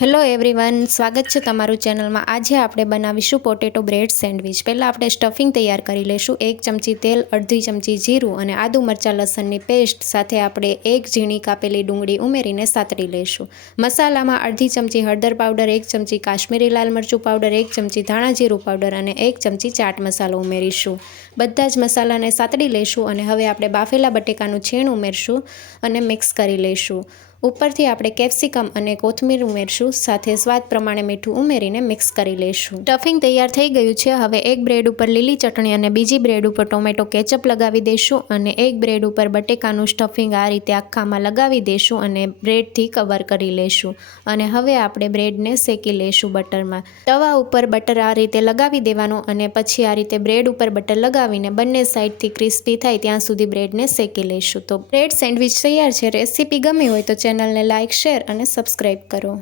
Hello everyone, સ્વાગત છે તમારું ચેનલમાં। આજે આપણે બનાવીશું પોટેટો બ્રેડ સેન્ડવિચ। પહેલાં આપણે સ્ટફિંગ તૈયાર કરી લઈશું। 1 ચમચી તેલ, અડધી ચમચી જીરું અને આદુ મરચાં લસણની પેસ્ટ સાથે આપણે 1 ઝીણી કાપેલી ડુંગળી ઉમેરીને સાતળી લઈશું। મસાલામાં અડધી ચમચી હળદર પાવડર, 1 ચમચી કાશ્મીરી લાલ મરચું પાવડર, 1 ચમચી ધાણા જીરું પાવડર અને 1 ચમચી ચાટ મસાલો ઉમેરીશું। બધા જ મસાલાને સાતળી લઈશું અને હવે આપણે બાફેલા બટેકાનું છીણ ઉમેરશું અને મિક્સ કરી લઈશું। ઉપરથી આપણે કેપ્સિકમ અને કોથમીર ઉમેરશું, સાથે સ્વાદ પ્રમાણે મીઠું ઉમેરીને મિક્સ કરી લઈશું। સ્ટફિંગ તૈયાર થઈ ગયું છે। હવે એક બ્રેડ ઉપર લીલી ચટણી અને બીજી બ્રેડ ઉપર ટોમેટો કેચઅપ લગાવી દઈશું અને એક બ્રેડ ઉપર બટેકાનું સ્ટફિંગ આ રીતે આખામાં લગાવી દઈશું અને બ્રેડથી કવર કરી લઈશું। અને હવે આપણે બ્રેડને શેકી લઈશું બટરમાં। તવા ઉપર બટર આ રીતે લગાવી દેવાનું અને પછી આ રીતે બ્રેડ ઉપર બટર લગાવીને બંને સાઈડથી ક્રિસ્પી થાય ત્યાં સુધી બ્રેડને શેકી લઈશું। તો બ્રેડ સેન્ડવિચ તૈયાર છે। રેસીપી ગમી હોય તો ચેનલને લાઇક, શેર અને સબસ્ક્રાઈબ કરો।